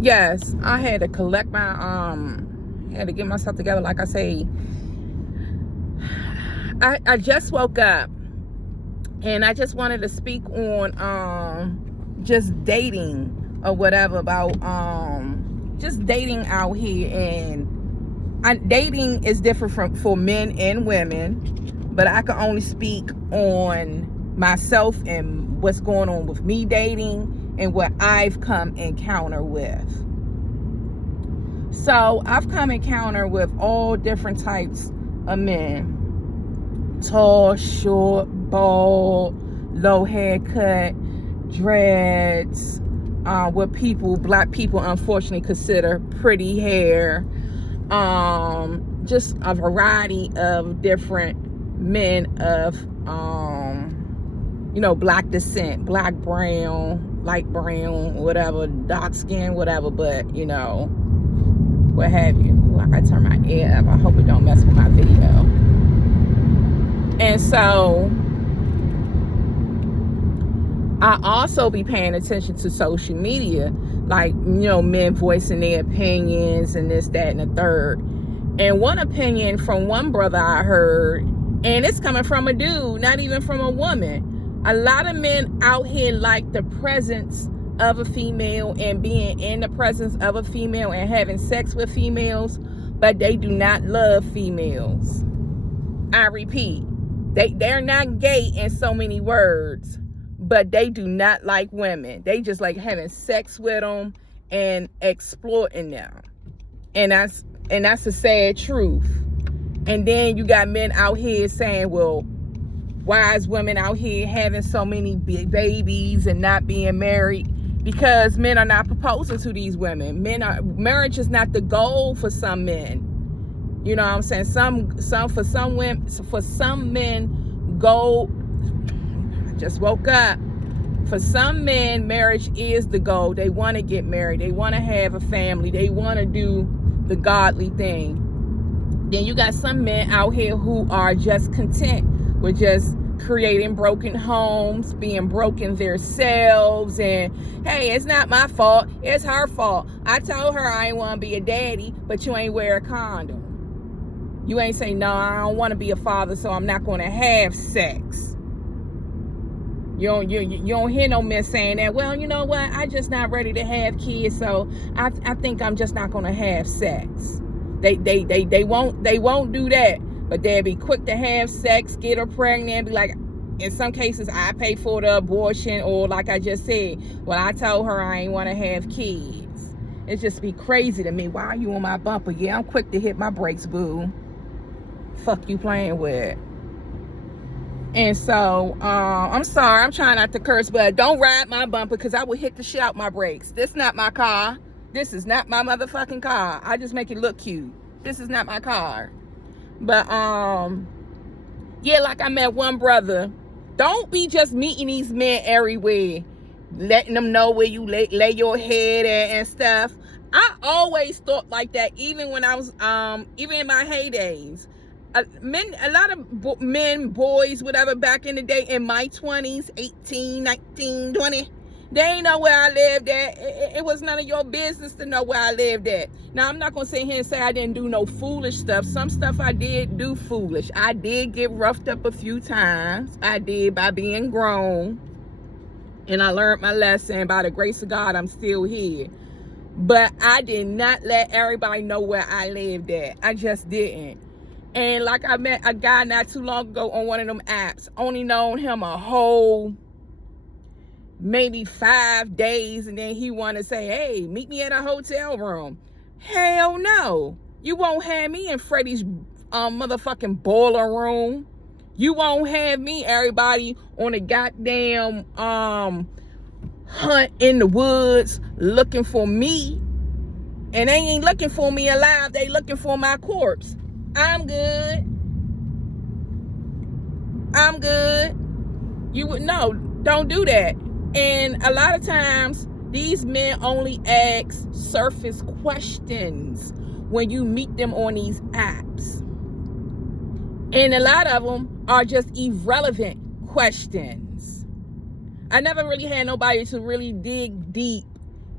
Yes, I had to collect my had to get myself together. Like I say, I just woke up and I just wanted to speak on just dating or whatever about just dating out here. And dating is different for men and women, but I can only speak on myself and what's going on with me dating and what I've come encounter with. So I've come encounter with all different types of men: tall, short, bald, low haircut, dreads, what black people unfortunately consider pretty hair. Just a variety of different men of black descent, black, brown, light brown, whatever, dark skin, whatever, but what have you. Ooh, I gotta turn my ear up. I hope it don't mess with my video. And so I also be paying attention to social media, like, men voicing their opinions and this, that, and the third. And one opinion from one brother I heard, and it's coming from a dude, not even from a woman. A lot of men out here like the presence of a female and being in the presence of a female and having sex with females, but they do not love females. I repeat, they're not gay in so many words, but they do not like women. They just like having sex with them and exploiting them. And that's a sad truth. And then you got men out here saying, well, why is women out here having so many babies and not being married? Because men are not proposing to these women. Marriage is not the goal for some men. You know what I'm saying? For some men, goal. I just woke up. For some men, marriage is the goal. They want to get married. They want to have a family. They want to do the godly thing. Then you got some men out here who are just content with just creating broken homes, being broken themselves, and hey, it's not my fault, it's her fault. I told her I ain't want to be a daddy, but you ain't wear a condom. You ain't say, no, I don't want to be a father, so I'm not going to have sex. You don't hear no men saying that, well, you know what, I just not ready to have kids, so I think I'm just not going to have sex. They won't do that. But they'll be quick to have sex, get her pregnant, and be like, in some cases, I pay for the abortion, or like I just said, well, I told her I ain't want to have kids. It just be crazy to me. Why are you on my bumper? Yeah, I'm quick to hit my brakes, boo. Fuck you playing with. And so, I'm sorry, I'm trying not to curse, but don't ride my bumper because I will hit the shit out my brakes. This not my car. This is not my motherfucking car. I just make it look cute. This is not my car. But yeah, like I met one brother. Don't be just meeting these men everywhere, letting them know where you lay your head at and stuff. I always thought like that, even when I was even in my heydays. A lot of men, boys, whatever, back in the day, in my 20s, 18, 19, 20, they ain't know where I lived at. It was none of your business to know where I lived at. Now, I'm not going to sit here and say I didn't do no foolish stuff. Some stuff I did do foolish. I did get roughed up a few times. I did, by being grown. And I learned my lesson. By the grace of God, I'm still here. But I did not let everybody know where I lived at. I just didn't. And like I met a guy not too long ago on one of them apps. Only known him a whole maybe 5 days, and then he want to say, hey, meet me at a hotel room. Hell no. You won't have me in Freddie's motherfucking boiler room. You won't have me, everybody, on a goddamn hunt in the woods looking for me. And they ain't looking for me alive. They looking for my corpse. I'm good. You would no, don't do that. And a lot of times, these men only ask surface questions when you meet them on these apps. And a lot of them are just irrelevant questions. I never really had nobody to really dig deep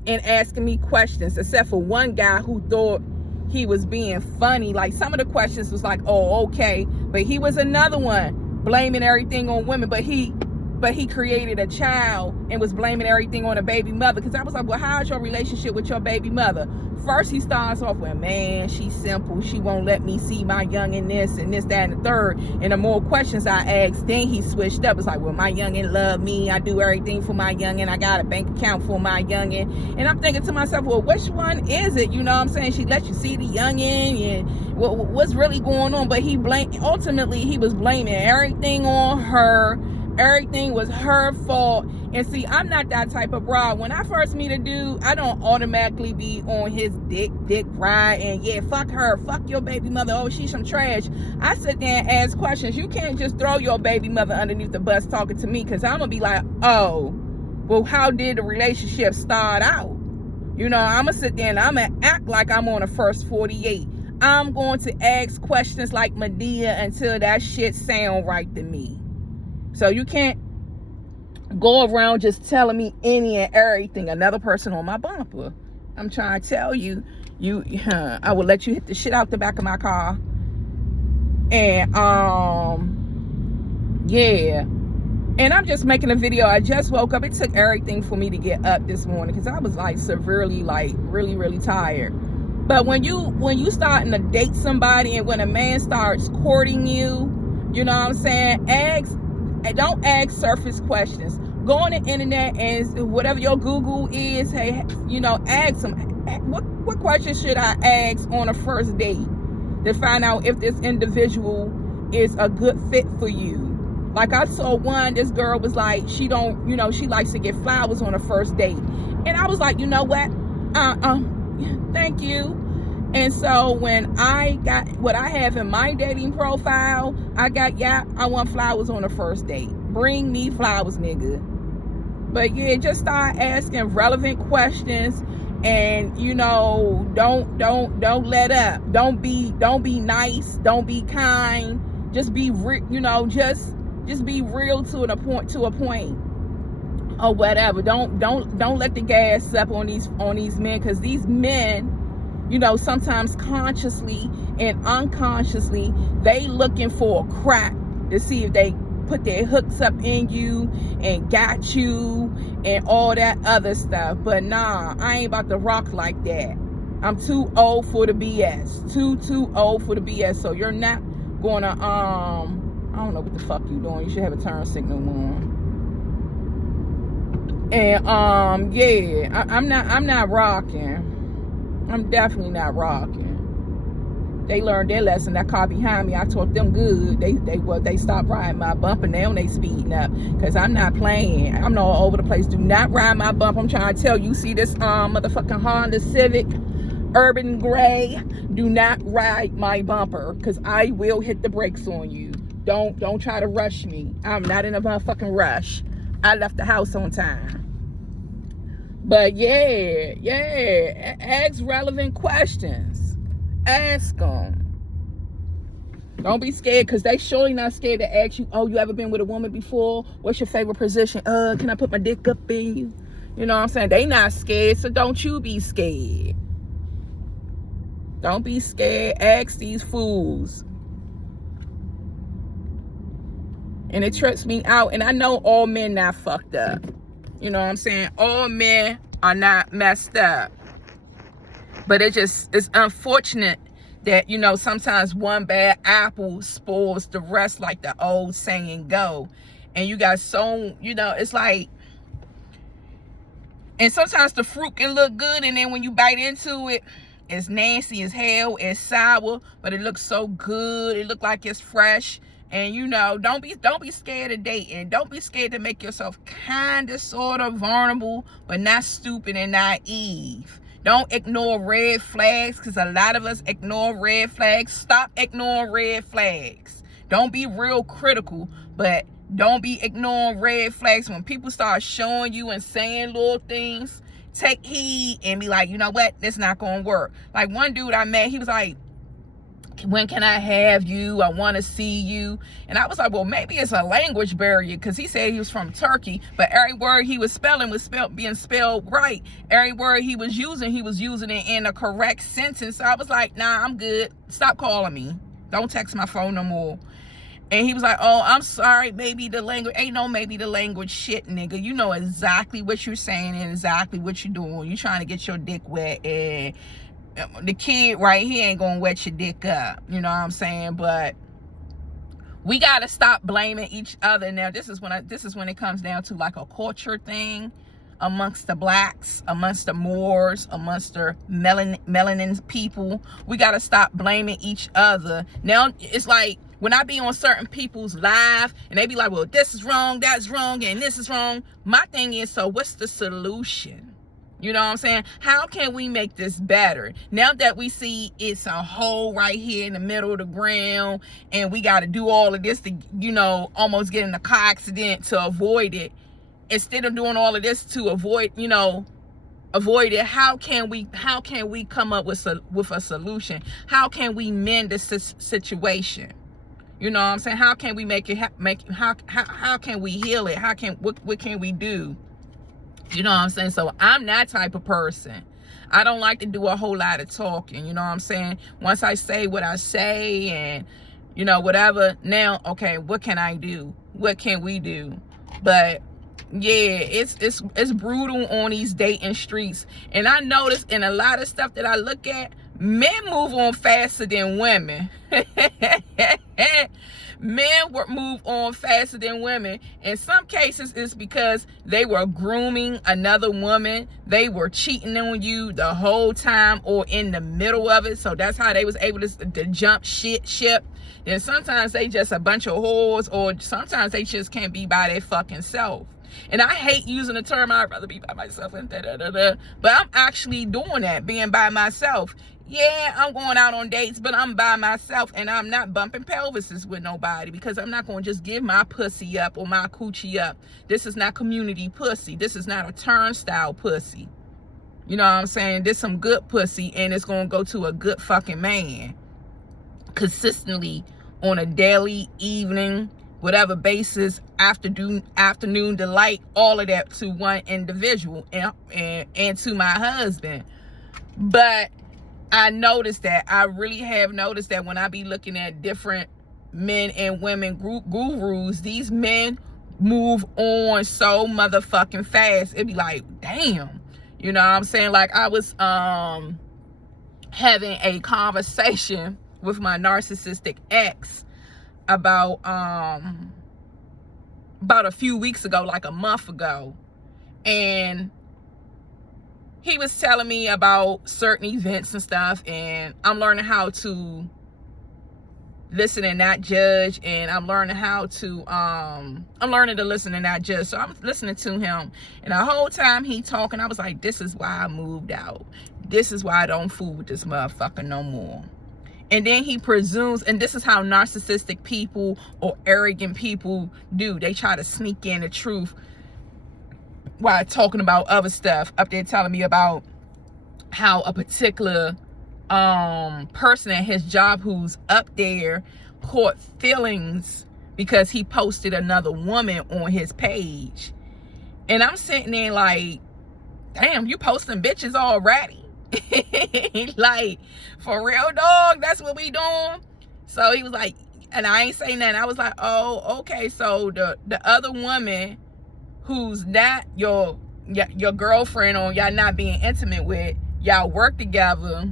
and asking me questions, except for one guy who thought he was being funny. Like, some of the questions was like, oh, okay. But he was another one blaming everything on women. But he created a child and was blaming everything on a baby mother. Because I was like, well, how's your relationship with your baby mother? First, he starts off with, man, she's simple. She won't let me see my youngin' this and this, that, and the third. And the more questions I asked, then he switched up. It's like, well, my youngin' love me. I do everything for my youngin'. I got a bank account for my youngin'. And I'm thinking to myself, well, which one is it? You know what I'm saying? She let you see the youngin' and what's really going on? But ultimately, he was blaming everything on her. Everything was her fault. And see, I'm not that type of broad. When I first meet a dude, I don't automatically be on his dick ride and yeah, fuck her, fuck your baby mother, oh, she's some trash. I sit there and ask questions. You can't just throw your baby mother underneath the bus talking to me, because I'm gonna be like, oh, well, how did the relationship start out? You know, I'm gonna sit there and I'm gonna act like I'm on a first 48. I'm going to ask questions like Madea until that shit sound right to me. So you can't go around just telling me any and everything. Another person on my bumper. I'm trying to tell you, I will let you hit the shit out the back of my car. And yeah. And I'm just making a video. I just woke up. It took everything for me to get up this morning, because I was like severely, like really, really tired. But when you starting to date somebody, and when a man starts courting you, you know what I'm saying? Don't ask surface questions. Go on the internet and whatever your Google is, hey, you know, ask them, what questions should I ask on a first date to find out if this individual is a good fit for you? Like, I saw one, this girl was like, she likes to get flowers on a first date. And I was like, you know what? Thank you. And so when I got what I have in my dating profile, I want flowers on the first date. Bring me flowers, nigga. But yeah, just start asking relevant questions, and you know, don't let up. Don't be nice. Don't be kind. Just be just be real to a point or whatever. Don't let the gas up on these men, because these men, you know, sometimes consciously and unconsciously, they looking for a crack to see if they put their hooks up in you and got you and all that other stuff. But nah, I ain't about to rock like that. I'm too old for the BS. Too old for the BS. So you're not gonna I don't know what the fuck you doing. You should have a turn signal on. And yeah, I'm not rocking. I'm definitely not rocking. They learned their lesson. That car behind me, I taught them good. They stopped riding my bumper. Now they speeding up, because I'm not playing. I'm all over the place. Do not ride my bumper. I'm trying to tell you. See this motherfucking Honda Civic Urban Gray? Do not ride my bumper, because I will hit the brakes on you. Don't try to rush me. I'm not in a motherfucking rush. I left the house on time. But yeah, ask relevant questions. Ask them. Don't be scared, because they surely not scared to ask you, oh, you ever been with a woman before? What's your favorite position? Can I put my dick up in you? You know what I'm saying? They not scared, so don't you be scared. Don't be scared. Ask these fools. And it trips me out. And I know all men not fucked up. You know what I'm saying? All men are not messed up. But it's unfortunate that, you know, sometimes one bad apple spoils the rest, like the old saying go. And you got so, you know, it's like, and sometimes the fruit can look good, and then when you bite into it, it's nasty as hell, it's sour, but it looks so good. It look like it's fresh. And you know, don't be scared of dating. Don't be scared to make yourself kind of sort of vulnerable, but not stupid and naive. Don't ignore red flags, because a lot of us ignore red flags. Stop ignoring red flags. Don't be real critical, but don't be ignoring red flags. When people start showing you and saying little things, take heed and be like, you know what, this not gonna work. Like one dude I met, he was like, when can I have you? I want to see you. And I was like, well, maybe it's a language barrier, because he said he was from Turkey, but every word he was spelling was being spelled right. Every word he was using it in a correct sentence. So I was like, nah, I'm good. Stop calling me. Don't text my phone no more. And he was like, oh, I'm sorry, maybe the language. Ain't no maybe the language shit, nigga. You know exactly what you're saying and exactly what you're doing. You trying to get your dick wet, and the kid right here ain't gonna wet your dick up. You know what I'm saying? But we gotta stop blaming each other. Now, this is when it comes down to like a culture thing amongst the blacks, amongst the Moors, amongst the melanin people. We gotta stop blaming each other. Now, it's like when I be on certain people's live and they be like, well, this is wrong, that's wrong, and this is wrong. My thing is, so what's the solution? You know what I'm saying? How can we make this better? Now that we see it's a hole right here in the middle of the ground, and we got to do all of this to, you know, almost get in a car accident to avoid it. Instead of doing all of this to avoid, you know, avoid it, how can we come up with a solution? How can we mend the situation? You know what I'm saying? How can we how can we heal it? What can we do? You know what I'm saying? So I'm that type of person. I don't like to do a whole lot of talking. You know what I'm saying? Once I say what I say, and, you know, whatever. Now, okay, what can I do? What can we do? But yeah, it's brutal on these dating streets. And I notice in a lot of stuff that I look at, men move on faster than women. Men move on faster than women. In some cases, it's because they were grooming another woman. They were cheating on you the whole time or in the middle of it. So that's how they was able to jump ship. And sometimes they just a bunch of whores, or sometimes they just can't be by their fucking self. And I hate using the term, I'd rather be by myself and da-da-da-da. But I'm actually doing that, being by myself. Yeah, I'm going out on dates, but I'm by myself, and I'm not bumping pelvises with nobody, because I'm not going to just give my pussy up or my coochie up. This is not community pussy. This is not a turnstile pussy. You know what I'm saying? This some good pussy, and it's going to go to a good fucking man consistently on a daily, evening, whatever basis, afternoon delight, all of that to one individual and to my husband. But I really have noticed that when I be looking at different men and women gurus, these men move on so motherfucking fast. It'd be like, damn. You know what I'm saying? Like, I was having a conversation with my narcissistic ex about a few weeks ago, like a month ago. And he was telling me about certain events and stuff, and I'm learning how to listen and not judge, and I'm learning to listen and not judge. So I'm listening to him, and the whole time he talking, I was like, this is why I moved out. This is why I don't fool with this motherfucker no more. And then he presumes, and this is how narcissistic people or arrogant people do. They try to sneak in the truth while talking about other stuff, up there telling me about how a particular person at his job who's up there caught feelings because he posted another woman on his page. And I'm sitting there like, damn, you posting bitches already? Like, for real, dog? That's what we doing? So he was like, and I ain't saying nothing. I was like, oh, okay. So the other woman who's not your girlfriend, or y'all not being intimate with, y'all work together,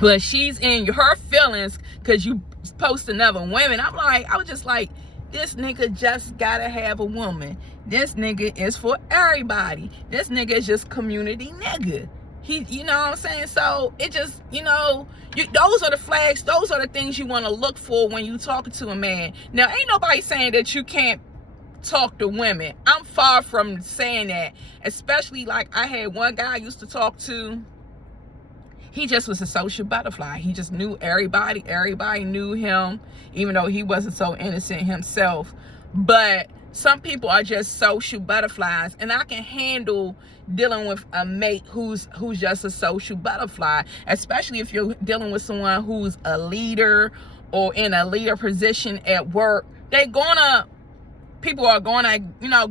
but she's in her feelings because you post another woman. I was just like, this nigga just gotta have a woman. This nigga is for everybody. This nigga is just community nigga. He, you know what I'm saying? So it just, you know, those are the flags. Those are the things you want to look for when you talking to a man. Now, ain't nobody saying that you can't talk to women. I'm far from saying that. Especially, like, I had one guy I used to talk to. He just was a social butterfly. He just knew everybody. Everybody knew him, even though he wasn't so innocent himself. But Some people are just social butterflies, and I can handle dealing with a mate who's just a social butterfly, especially if you're dealing with someone who's a leader or in a leader position at work. People are gonna,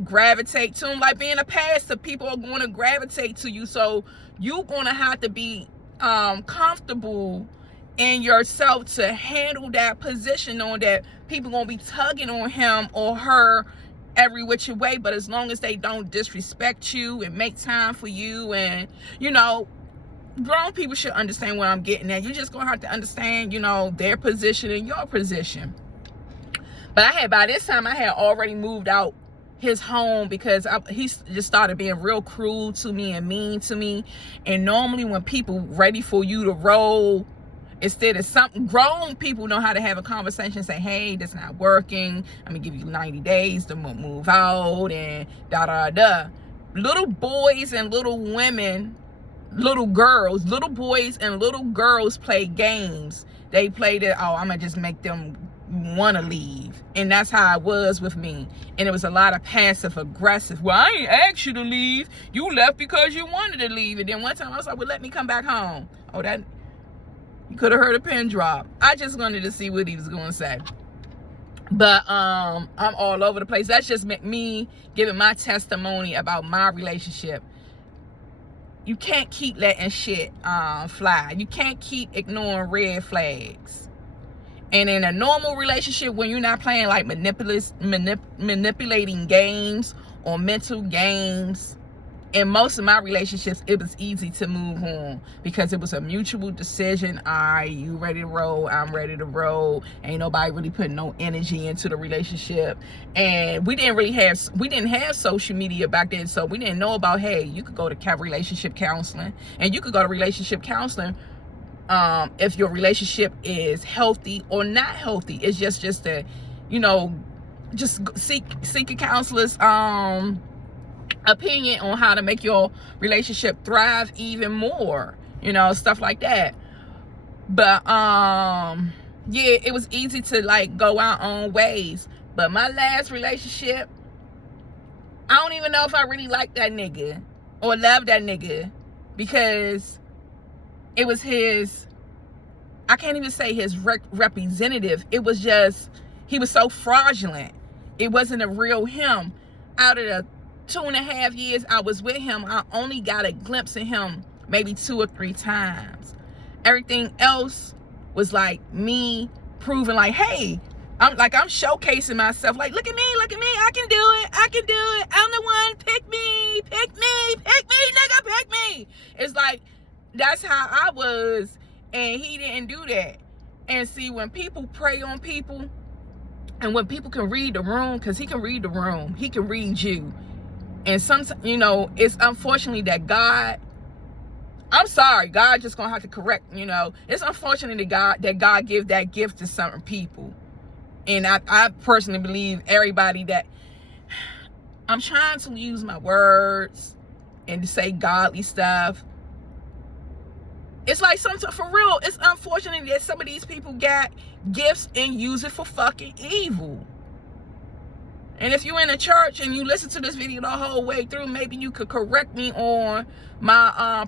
gravitate to them. Like being a pastor, people are gonna gravitate to you. So you're gonna have to be comfortable in yourself to handle that position, knowing that people gonna be tugging on him or her every which way, but as long as they don't disrespect you and make time for you, and grown people should understand what I'm getting at. You're just gonna have to understand, their position and your position. But by this time I had already moved out his home because he just started being real cruel to me and mean to me. And normally when people ready for you to roll, instead of something, grown people know how to have a conversation, say, hey, that's not working, I'm gonna give you 90 days to move out, and da. Little boys and little women, little boys and little girls play games. They play that, I'm gonna just make them want to leave. And that's how it was with me. And it was a lot of passive aggressive. Well, I ain't asked you to leave, you left because you wanted to leave. And then one time I was like, well, let me come back home. You could have heard a pin drop. I just wanted to see what he was going to say. But I'm all over the place. That's just me giving my testimony about my relationship. You can't keep letting shit fly. You can't keep ignoring red flags. And in a normal relationship, when you're not playing like manipulating games or mental games, in most of my relationships, it was easy to move on because it was a mutual decision. All right, you ready to roll, I'm ready to roll. Ain't nobody really putting no energy into the relationship. And we didn't have social media back then, so we didn't know about, hey, you could go to relationship counseling, and you could go to relationship counseling if your relationship is healthy or not healthy. It's just a, just seek a counselor's opinion on how to make your relationship thrive even more, stuff like that. But yeah, it was easy to like go our own ways. But my last relationship, I don't even know if I really liked that nigga or loved that nigga, because it was I can't even say his representative. It was just, he was so fraudulent. It wasn't a real him. Out of the 2.5 years I was with him, I only got a glimpse of him maybe 2 or 3 times. Everything else was like me proving like, hey, I'm showcasing myself, like, look at me, I can do it, I'm the one, pick me, nigga, pick me. It's like, that's how I was, and he didn't do that. And see, when people prey on people, and when people can read the room, because he can read the room, he can read you. And sometimes, it's unfortunately that God, I'm sorry, God just gonna have to correct, it's unfortunate that God give that gift to certain people. And I personally believe everybody that, I'm trying to use my words and to say godly stuff. It's like, sometimes, for real, it's unfortunate that some of these people got gifts and use it for fucking evil. And if you're in a church and you listen to this video the whole way through, maybe you could correct me on my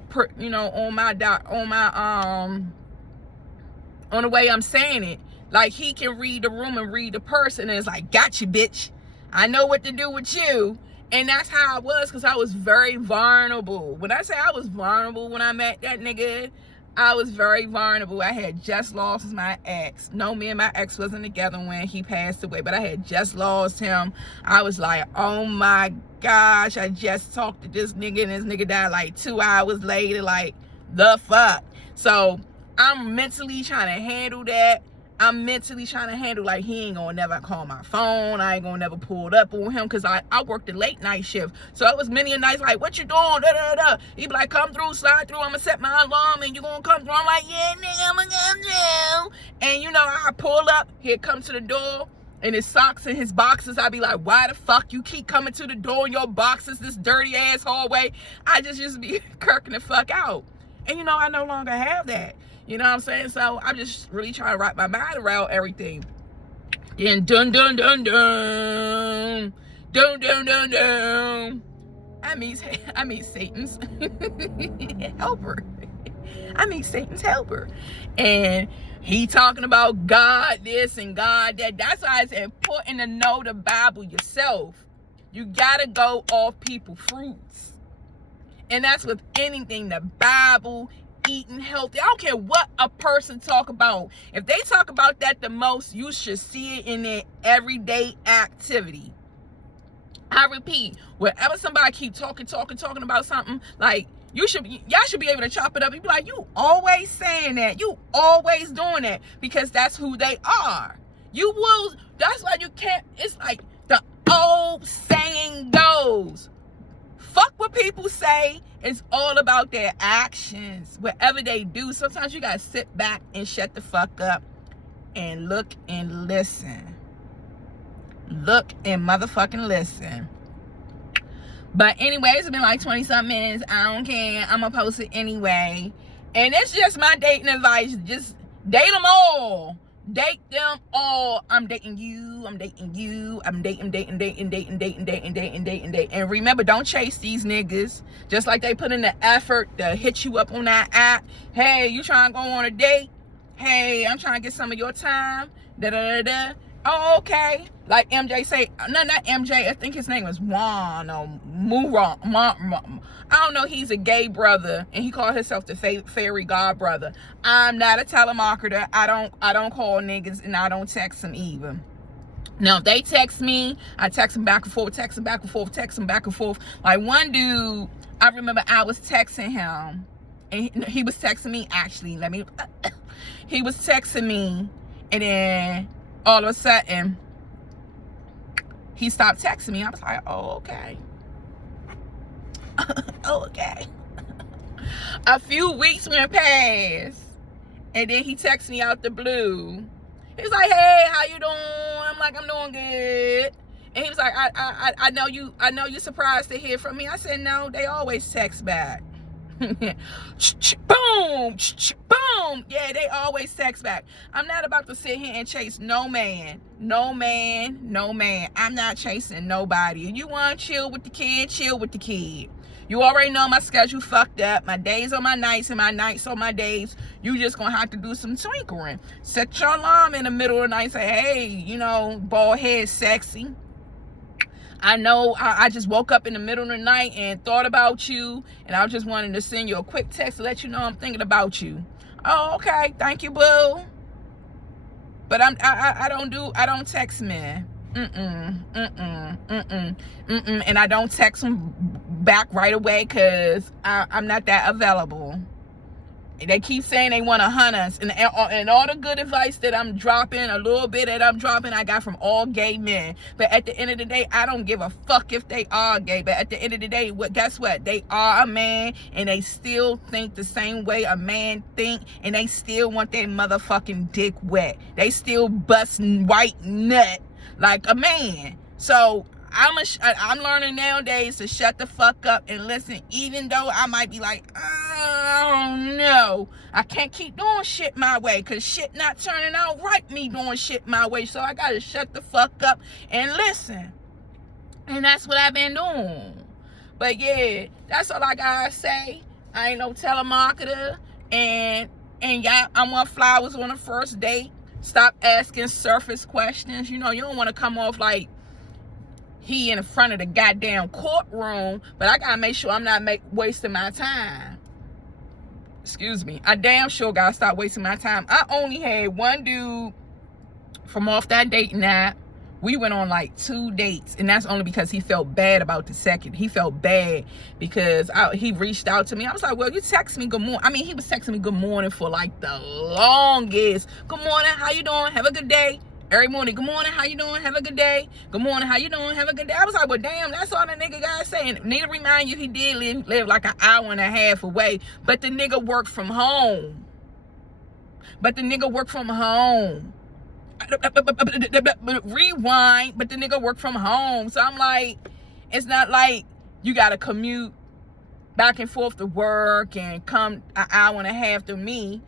on the way I'm saying it. Like, he can read the room and read the person, and it's like, gotcha, bitch, I know what to do with you. And that's how I was, because I was very vulnerable. When I say I was vulnerable when I met that nigga, I was very vulnerable. I had just lost my ex. No, me and my ex wasn't together when he passed away, but I had just lost him. I was like, oh my gosh, I just talked to this nigga, and this nigga died like 2 hours later. Like, the fuck? So I'm mentally trying to handle that. I'm mentally trying to handle, like, he ain't gonna never call my phone. I ain't gonna never pull up on him, because I worked a late night shift. So it was many a nights like, what you doing? Da, da, da. He be like, come through, slide through. I'm gonna set my alarm and you gonna come through. I'm like, yeah, nigga, I'm gonna come through. And I pull up, he'd come to the door in his socks and his boxes. I'd be like, why the fuck you keep coming to the door in your boxes, this dirty ass hallway? I just used to be kirking the fuck out. And I no longer have that. You know what I'm saying? So I'm just really trying to wrap my mind around everything. Then dun. Dun. I mean Satan's helper. I mean Satan's helper. And he talking about God this and God that. That's why it's important to know the Bible yourself. You gotta go off people's fruits. And that's with anything, the Bible, eating healthy. I don't care what a person talk about. If they talk about that the most, you should see it in their everyday activity. I repeat, wherever somebody keep talking about something, like y'all should be able to chop it up. You be like, you always saying that, you always doing that, because that's who they are. You will. That's why you can't. It's like the old saying goes: fuck what people say. It's all about their actions. Whatever they do, sometimes you gotta sit back and shut the fuck up and look and listen. Look and motherfucking listen. But anyways, it's been like 20-something minutes. I don't care. I'm gonna post it anyway. And it's just my dating advice. Just date them all. Date them all. I'm dating you. I'm dating you. I'm dating. And remember, don't chase these niggas. Just like they put in the effort to hit you up on that app. Hey, you trying to go on a date? Hey, I'm trying to get some of your time. Oh, okay. Like MJ say, no, not MJ. I think his name is Juan or Muron. I don't know. He's a gay brother, and he called himself the fairy god brother. I'm not a telemarketer. I don't call niggas, and I don't text them either. Now, if they text me, I text them back and forth, text them back and forth, text them back and forth. Like one dude, I remember I was texting him, and he was texting me. Actually, he was texting me, and then all of a sudden, he stopped texting me. I was like, oh, okay. Oh, okay. A few weeks went past, and then he texted me out the blue. He was like, hey, how you doing? I'm like, I'm doing good. And he was like, I know you're surprised to hear from me. I said, no, they always text back. Boom, boom. Yeah, they always text back. I'm not about to sit here and chase no man. I'm not chasing nobody. And you want to chill with the kid, chill with the kid. You already know my schedule fucked up. My days are my nights and my nights are my days. You just gonna have to do some twinkling. Set your alarm in the middle of the night. Say, hey, bald head sexy. I know I just woke up in the middle of the night and thought about you, and I just wanted to send you a quick text to let you know I'm thinking about you. Oh, okay. Thank you, boo. But I don't text men. And I don't text them back right away because I'm not that available. They keep saying they want to hunt us, and all the good advice that I'm dropping, a little bit that I'm dropping, I got from all gay men. But at the end of the day, I don't give a fuck if they are gay. But at the end of the day, guess what? They are a man, and they still think the same way a man think, and they still want their motherfucking dick wet. They still bust white nut like a man. So I'm learning nowadays to shut the fuck up and listen, even though I might be like, oh no, I can't keep doing shit my way because shit not turning out right, me doing shit my way. So I gotta shut the fuck up and listen. And that's what I've been doing. But yeah, that's all I gotta say. I ain't no telemarketer. And yeah, I want flowers on the first date. Stop asking surface questions. You don't want to come off like he in the front of the goddamn courtroom, but I gotta make sure I'm not wasting my time. Excuse me. I damn sure gotta stop wasting my time. I only had one dude from off that dating app. We went on like 2 dates, and that's only because he felt bad about the second. He felt bad because he reached out to me. I was like, well, you text me good morning. I mean, he was texting me good morning for like the longest. Good morning, how you doing? Have a good day. Every morning, good morning, how you doing? Have a good day. Good morning, how you doing? Have a good day. I was like, well, damn, that's all the nigga got saying. Need to remind you, he did live like an hour and a half away, but the nigga worked from home. Rewind, but the nigga worked from home. So I'm like, it's not like you got to commute back and forth to work and come an hour and a half to me.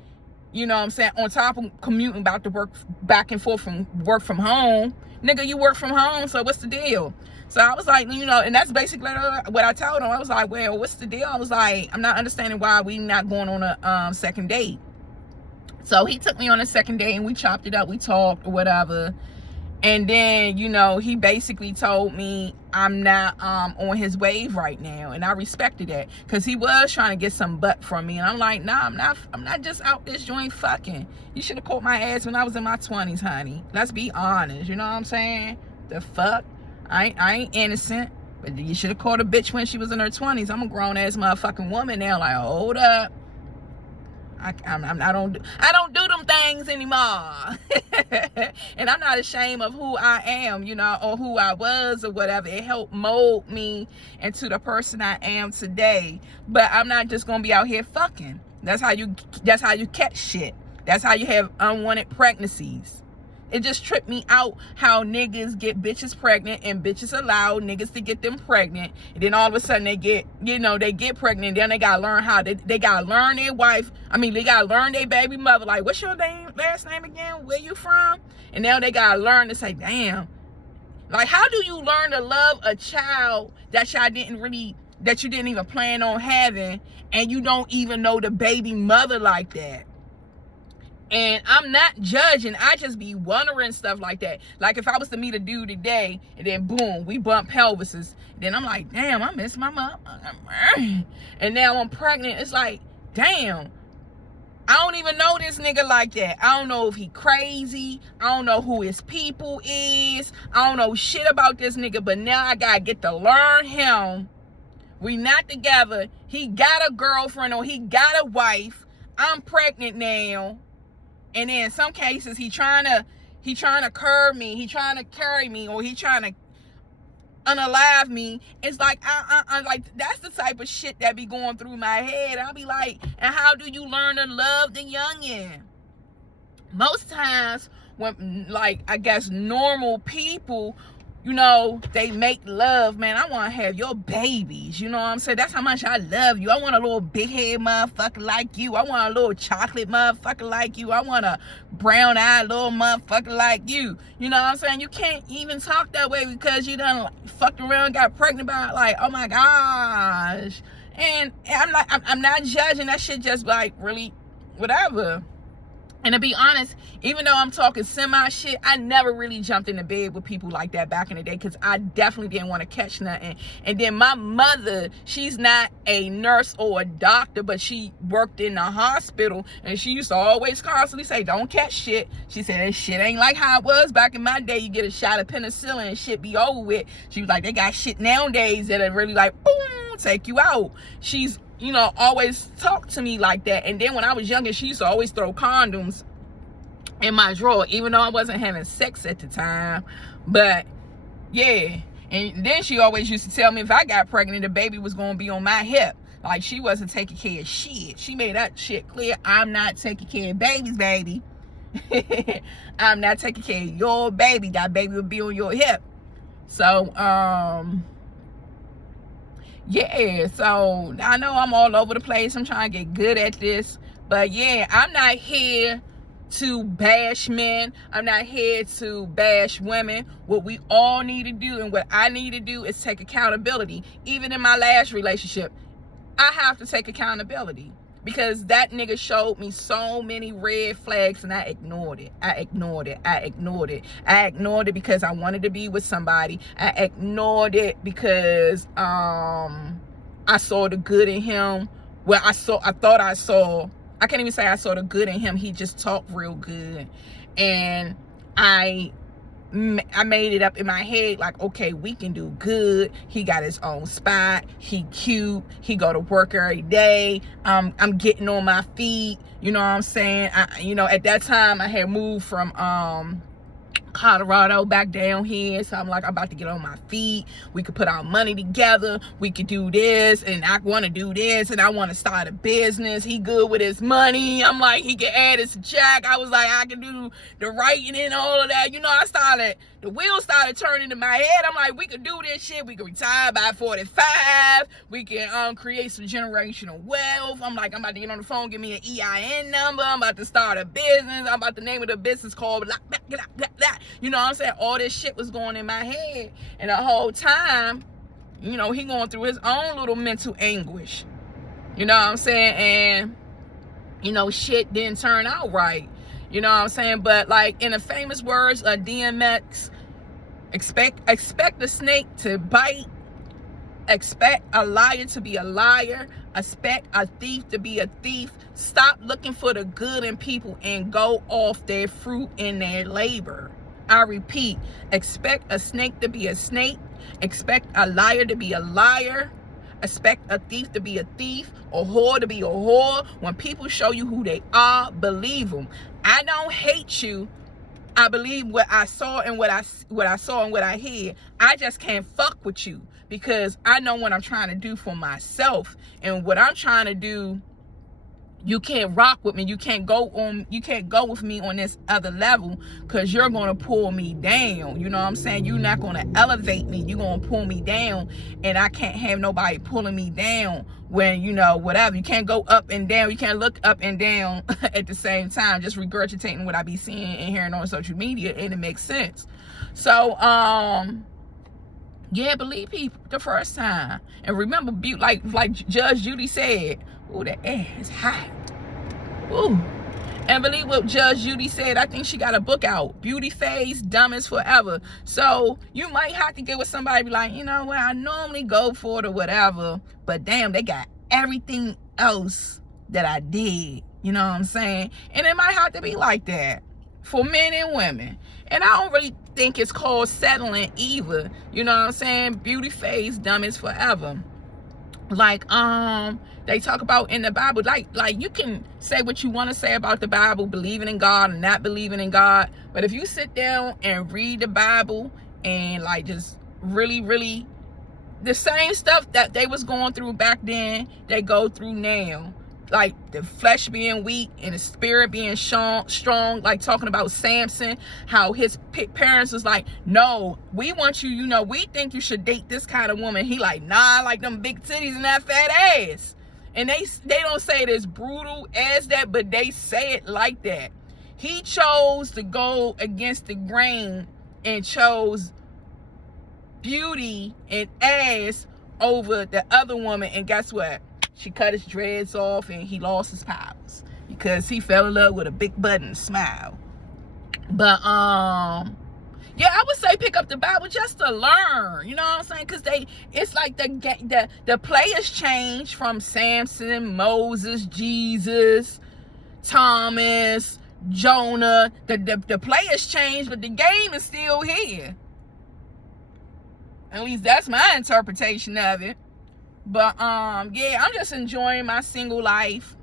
You know what I'm saying? On top of commuting back to work, back and forth from work from home. Nigga, you work from home, so what's the deal? So I was like, you know, and that's basically what I told him. I was like, well, what's the deal? I was like, I'm not understanding why we not going on a second date. So he took me on a second date and we chopped it up. We talked or whatever. And then, you know, he basically told me I'm not on his wave right now. And I respected that because he was trying to get some butt from me. And I'm like, nah, I'm not just out this joint fucking. You should have caught my ass when I was in my 20s, honey. Let's be honest. You know what I'm saying? The fuck? I ain't innocent. But you should have caught a bitch when she was in her 20s. I'm a grown ass motherfucking woman now. Like, hold up. I don't do them things anymore. And I'm not ashamed of who I am, you know, or who I was or whatever. It helped mold me into the person I am today. But I'm not just gonna be out here fucking. That's how you catch shit. That's how you have unwanted pregnancies. It just tripped me out how niggas get bitches pregnant and bitches allow niggas to get them pregnant. And then all of a sudden they get, you know, they get pregnant. And then they got to learn how they got to learn their wife. I mean, they got to learn their baby mother. Like, what's your last name again? Where you from? And now they got to learn to say, damn. Like, how do you learn to love a child that you didn't even plan on having, and you don't even know the baby mother like that? And I'm not judging. I just be wondering stuff like that. Like if I was to meet a dude today and then boom, we bump pelvises. Then I'm like, damn, I miss my mom. And now I'm pregnant. It's like, damn, I don't even know this nigga like that. I don't know if he crazy. I don't know who his people is. I don't know shit about this nigga. But now I gotta get to learn him. We not together. He got a girlfriend or he got a wife. I'm pregnant now. And then in some cases, he trying to curb me, he trying to carry me, or he trying to unalive me. It's like, like that's the type of shit that be going through my head. I'll be like, and how do you learn to love the youngin'? Most times, when like I guess normal people, you know, they make love, man. I want to have your babies. You know what I'm saying? That's how much I love you. I want a little big head motherfucker like you. I want a little chocolate motherfucker like you. I want a brown eyed little motherfucker like you. You know what I'm saying? You can't even talk that way because you done fucked around and got pregnant by like, oh my gosh. And I'm not judging. That shit just like really whatever. And to be honest, even though I'm talking semi shit, I never really jumped into bed with people like that back in the day because I definitely didn't want to catch nothing. And then my mother, she's not a nurse or a doctor, but she worked in the hospital, and she used to always constantly say, don't catch shit. She said, that shit ain't like how it was back in my day. You get a shot of penicillin and shit be over with. She was like, they got shit nowadays that are really like, boom, take you out. She's, you know, always talk to me like that. And then when I was younger, she used to always throw condoms in my drawer, even though I wasn't having sex at the time. But yeah, and then she always used to tell me if I got pregnant, the baby was gonna be on my hip. Like she wasn't taking care of shit. She made that shit clear. I'm not taking care of babies, baby. I'm not taking care of your baby. That baby will be on your hip. So yeah, so I know I'm all over the place. I'm trying to get good at this. But yeah, I'm not here to bash men. I'm not here to bash women. What we all need to do and what I need to do is take accountability. Even in my last relationship, I have to take accountability because that nigga showed me so many red flags and I ignored it. I ignored it because I wanted to be with somebody. I ignored it because I saw the good in him. Well, I can't even say I saw the good in him. He just talked real good. And I made it up in my head like, okay, we can do good. He got his own spot. He cute. He go to work every day. I'm getting on my feet. You know what I'm saying? You know, at that time I had moved from Colorado back down here, so I'm like, I'm about to get on my feet. We could put our money together. We could do this, and I want to do this, and I want to start a business. He good with his money. I'm like, he can add his check. I was like, I can do the writing and all of that. You know, I started the wheels started turning in my head. I'm like, we could do this shit. We could retire by 45. We can create some generational wealth. I'm like, I'm about to get on the phone, give me an EIN number. I'm about to start a business. I'm about to name of the business called blah, blah, blah, blah, blah. You know what I'm saying? All this shit was going in my head. And the whole time, you know, he going through his own little mental anguish. You know what I'm saying? And, you know, shit didn't turn out right. You know what I'm saying? But like in the famous words of DMX, expect a snake to bite, expect a liar to be a liar, expect a thief to be a thief. Stop looking for the good in people and go off their fruit and their labor. I repeat, expect a snake to be a snake, expect a liar to be a liar, expect a thief to be a thief, a whore to be a whore. When people show you who they are, believe them. I don't hate you. I believe what I saw and what I saw and what I hear. I just can't fuck with you because I know what I'm trying to do for myself. And what I'm trying to do, you can't rock with me. You can't go with me on this other level because you're going to pull me down. You know what I'm saying? You're not going to elevate me. You're going to pull me down. And I can't have nobody pulling me down when, you know, whatever. You can't go up and down. You can't look up and down at the same time, just regurgitating what I be seeing and hearing on social media. And it makes sense. So, yeah, believe people the first time. And remember, like Judge Judy said, ooh, that air is hot. Ooh. And believe what Judge Judy said. I think she got a book out, Beauty Phase, Dumb as Forever. So you might have to get with somebody, be like, you know what, I normally go for it or whatever, but damn, they got everything else that I did. You know what I'm saying? And it might have to be like that for men and women. And I don't really think it's called settling either. You know what I'm saying? Beauty Phase, Dumb as Forever. Like they talk about in the Bible, like you can say what you want to say about the Bible, believing in God and not believing in God, but if you sit down and read the Bible and like just really the same stuff that they was going through back then, they go through now. Like the flesh being weak and the spirit being strong, like talking about Samson, how his parents was like, no, we want you, you know, we think you should date this kind of woman. He like, nah, I like them big titties and that fat ass. And they don't say it as brutal as that, but they say it like that. He chose to go against the grain and chose beauty and ass over the other woman. And guess what? She cut his dreads off and he lost his powers because he fell in love with a big butt and a smile. But yeah, I would say pick up the Bible just to learn. You know what I'm saying? Because it's like the players change from Samson, Moses, Jesus, Thomas, Jonah. The players change, but the game is still here. At least that's my interpretation of it. But yeah, I'm just enjoying my single life.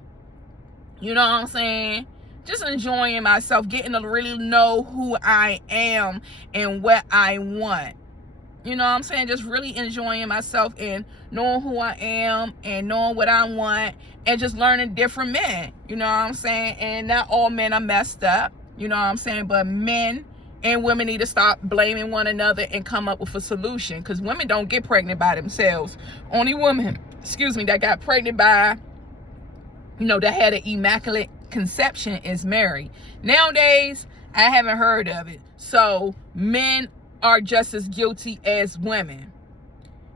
You know what I'm saying? Just enjoying myself, getting to really know who I am and what I want. You know what I'm saying? Just really enjoying myself and knowing who I am and knowing what I want and just learning different men. You know what I'm saying? And not all men are messed up. You know what I'm saying? But men and women need to stop blaming one another and come up with a solution, because women don't get pregnant by themselves. Only woman, that got pregnant by, you know, that had an immaculate conception is married. Nowadays, I haven't heard of it. So men are just as guilty as women.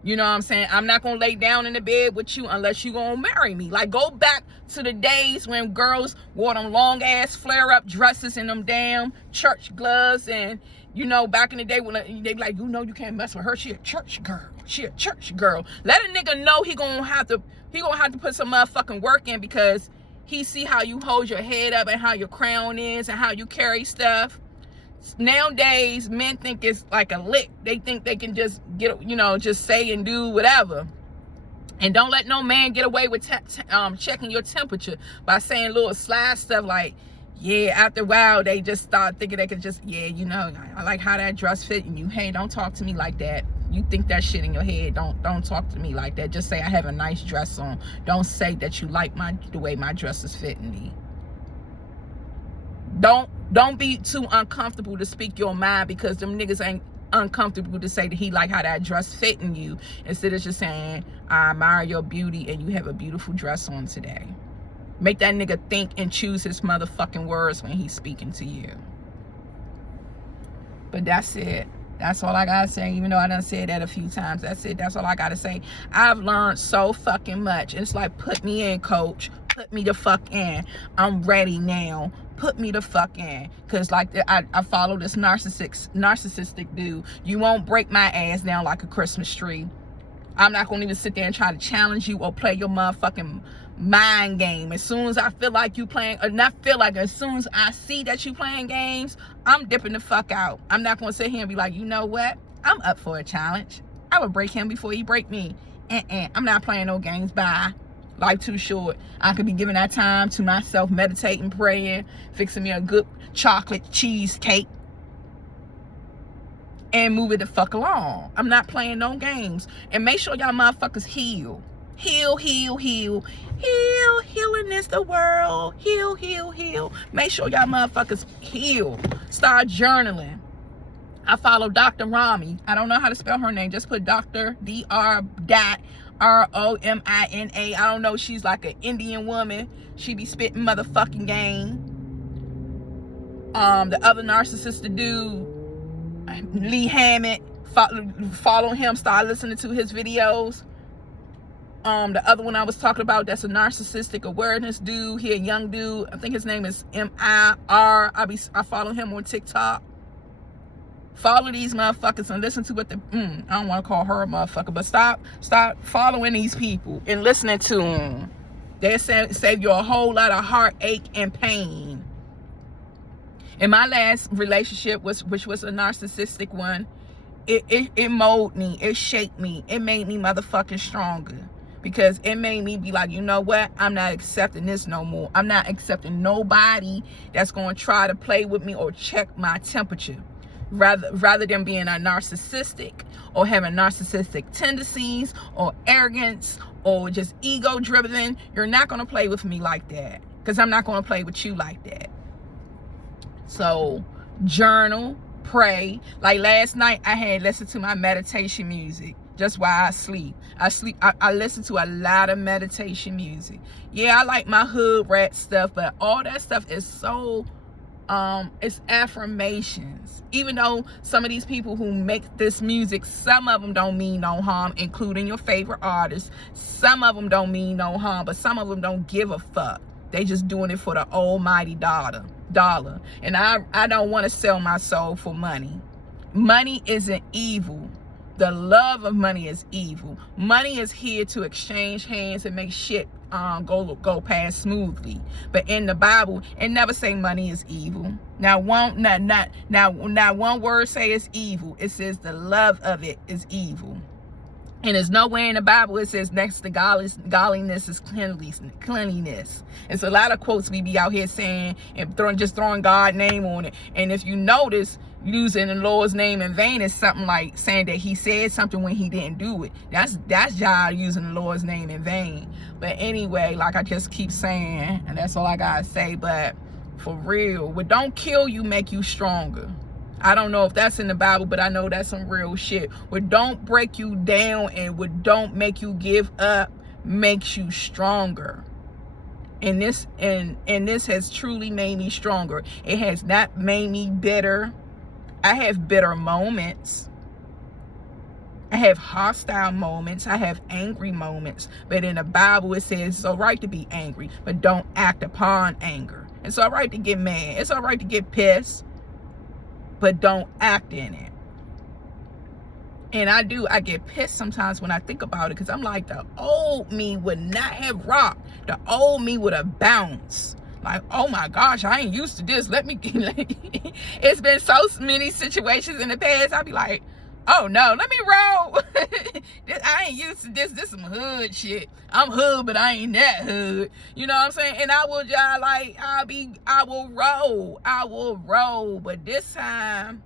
You know what I'm saying? I'm not going to lay down in the bed with you unless you're going to marry me. Like, go back to the days when girls wore them long-ass flare-up dresses and them damn church gloves. And, you know, back in the day when they be like, you know, you can't mess with her. She a church girl. She a church girl. Let a nigga know he going to have to put some motherfucking work in, because he see how you hold your head up and how your crown is and how you carry stuff. Nowadays, men think it's like a lick. They think they can just just say and do whatever. And don't let no man get away with checking your temperature by saying little sly stuff like, yeah, after a while, they just start thinking they could just, yeah, you know, I like how that dress fit in you. Hey, don't talk to me like that. You think that shit in your head. Don't talk to me like that. Just say I have a nice dress on. Don't say that you like the way my dress is fitting me. Don't Don't be too uncomfortable to speak your mind, because them niggas ain't uncomfortable to say that he like how that dress fitting you, instead of just saying, I admire your beauty and you have a beautiful dress on today. Make that nigga think and choose his motherfucking words when he's speaking to you. But that's it. That's all I gotta say, even though I done said that a few times. That's it. That's all I gotta say. I've learned so fucking much. It's like, put me in, coach. Put me the fuck in. I'm ready now. Put me the fuck in. Because like I follow this narcissistic dude. You won't break my ass down like a Christmas tree. I'm not going to even sit there and try to challenge you or play your motherfucking mind game. As soon as I feel like you playing, or not feel like, as soon as I see that you playing games, I'm dipping the fuck out. I'm not going to sit here and be like, you know what? I'm up for a challenge. I would break him before he break me. I'm not playing no games. Bye. Life too short. I could be giving that time to myself, meditating, praying, fixing me a good chocolate cheesecake, and move it the fuck along. I'm not playing no games. And make sure y'all motherfuckers heal. Heal, heal, heal. Heal, healing is the world. Heal, heal, heal. Make sure y'all motherfuckers heal. Start journaling. I follow Dr. Rami. I don't know how to spell her name. Just put Dr. Dr. Romina. I don't know. She's like an Indian woman. She be spitting motherfucking game. The other narcissistic dude, Lee Hammett, follow him, start listening to his videos. The other one I was talking about, that's a narcissistic awareness dude. He a young dude. I think his name is Mir. I follow him on TikTok. Follow these motherfuckers and listen to what the I don't want to call her a motherfucker, but stop following these people and listening to them. They save you a whole lot of heartache and pain. In my last relationship, which was a narcissistic one, it molded me, it shaped me, it made me motherfucking stronger, because it made me be like, you know what, I'm not accepting this no more. I'm not accepting nobody that's going to try to play with me or check my temperature. Rather than being a narcissistic or having narcissistic tendencies or arrogance or just ego driven, you're not going to play with me like that, because I'm not going to play with you like that. So journal, pray. Like last night, I had listened to my meditation music just while I sleep. I listen to a lot of meditation music. Yeah, I like my hood rat stuff, but all that stuff is so it's affirmations. Even though some of these people who make this music, some of them don't mean no harm, including your favorite artists. Some of them don't mean no harm, but some of them don't give a fuck. They just doing it for the almighty dollar. And I don't want to sell my soul for money. Money isn't evil. The love of money is evil. Money is here to exchange hands and make shit go past smoothly. But in the Bible, it never say money is evil. Now one word say it's evil. It says the love of it is evil. And there's nowhere in the Bible it says next to godliness is cleanliness. It's a lot of quotes we be out here saying and throwing God's name on it. And if you notice, using the Lord's name in vain is something like saying that he said something when he didn't do it. That's y'all using the Lord's name in vain. But anyway, like I just keep saying, and that's all I gotta say, but for real, what don't kill you make you stronger. I don't know if that's in the Bible, but I know that's some real shit. What don't break you down and what don't make you give up makes you stronger. And this has truly made me stronger. It has not made me bitter. I have bitter moments. I have hostile moments. I have angry moments. But in the Bible, it says it's all right to be angry, but don't act upon anger. It's all right to get mad. It's all right to get pissed, but don't act in it. And I get pissed sometimes when I think about it, because I'm like, the old me would not have rocked. The old me would have bounced. Like, oh my gosh, I ain't used to this. It's been so many situations in the past. I'd be like, oh no, let me roll. I ain't used to this. This some hood shit. I'm hood, but I ain't that hood. You know what I'm saying? And I will just like, I will roll. But this time,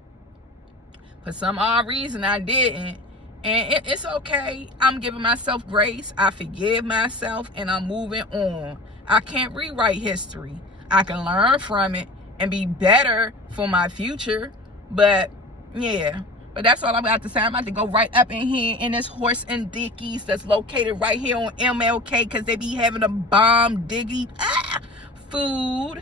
for some odd reason, I didn't. And it's okay. I'm giving myself grace. I forgive myself and I'm moving on. I can't rewrite history. I can learn from it and be better for my future. But yeah, but that's all I'm about to say. I'm about to go right up in here in this Horse and Dickies that's located right here on MLK, because they be having a bomb diggy food.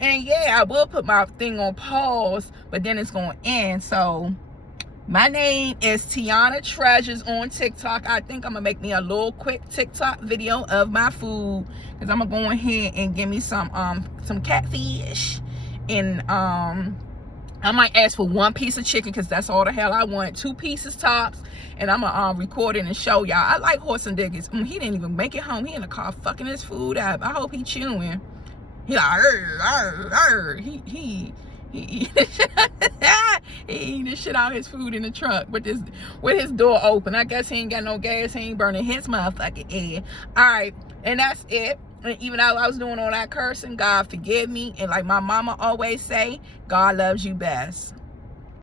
And yeah, I will put my thing on pause, but then it's going to end. So my name is Tiana Treasures on TikTok. I think I'm going to make me a little quick TikTok video of my food, because I'm going to go ahead and give me some catfish. And I might ask for 1 piece of chicken, because that's all the hell I want. 2 pieces tops. And I'm going to record it and show y'all. I like Horse and Dickies. He didn't even make it home. He in the car fucking his food up. I hope he chewing. He like, he eating this shit out his food in the truck with his door open. I guess he ain't got no gas. He ain't burning his motherfucking head. All right, and that's it. And even though I was doing all that cursing, God forgive me. And like my mama always say, God loves you best.